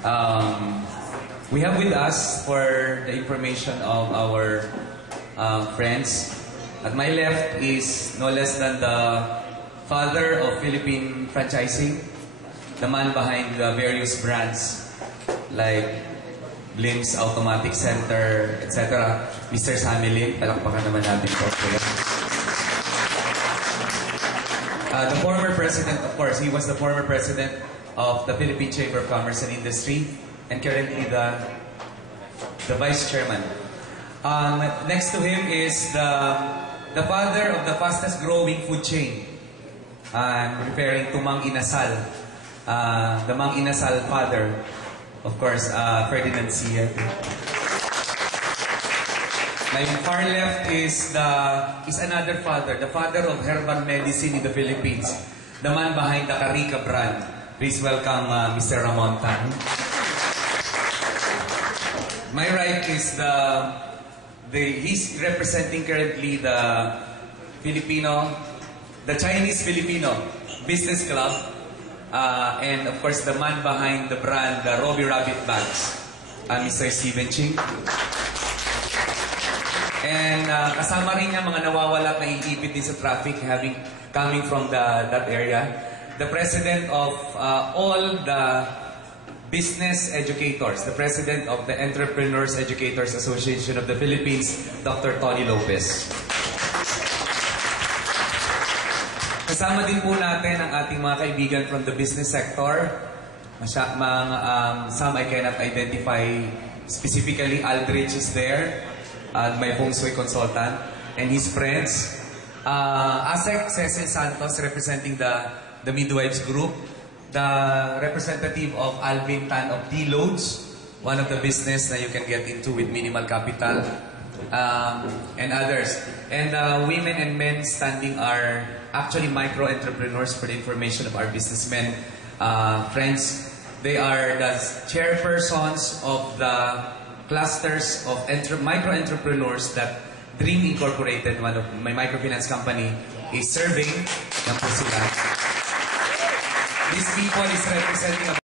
We have with us for the information of our friends. At my left is no less than the father of Philippine franchising, the man behind the various brands like Blims Automatic Center, etc. Mr. Sammy Lim, palakpakan naman natin po. The former president, of course, he was the former president of the Philippine Chamber of Commerce and Industry and currently the vice chairman. Next to him is the father of the fastest growing food chain. I'm referring to Mang Inasal, the Mang Inasal father, of course, Ferdinand Sia. My far left is another father, the father of herbal medicine in the Philippines, the man behind the Carica brand. Please welcome Mr. Ramon Tan. My right is he's representing currently the Chinese Filipino Business Club, and of course the man behind the brand, the Robbie Rabbit bags, Mr. Steven Ching. And kasama rin niya mga nawawala at naiipit din sa traffic coming from that area. The president of all the business educators, the president of the Entrepreneurs Educators Association of the Philippines, Dr. Tony Lopez. Kasama din po natin ang ating mga kaibigan from the business sector. Some I cannot identify specifically. Aldrich is there, my feng shui consultant, and his friends. Asek Cecil Santos representing the Midwives Group. The representative of Alvin Tan of D-Loads, one of the business that you can get into with minimal capital, and others. And women and men standing are actually micro-entrepreneurs for the information of our businessmen friends. They are the chairpersons of the clusters of micro-entrepreneurs that Dream Incorporated, one of my microfinance company, is serving. Yan po sila. These people is representing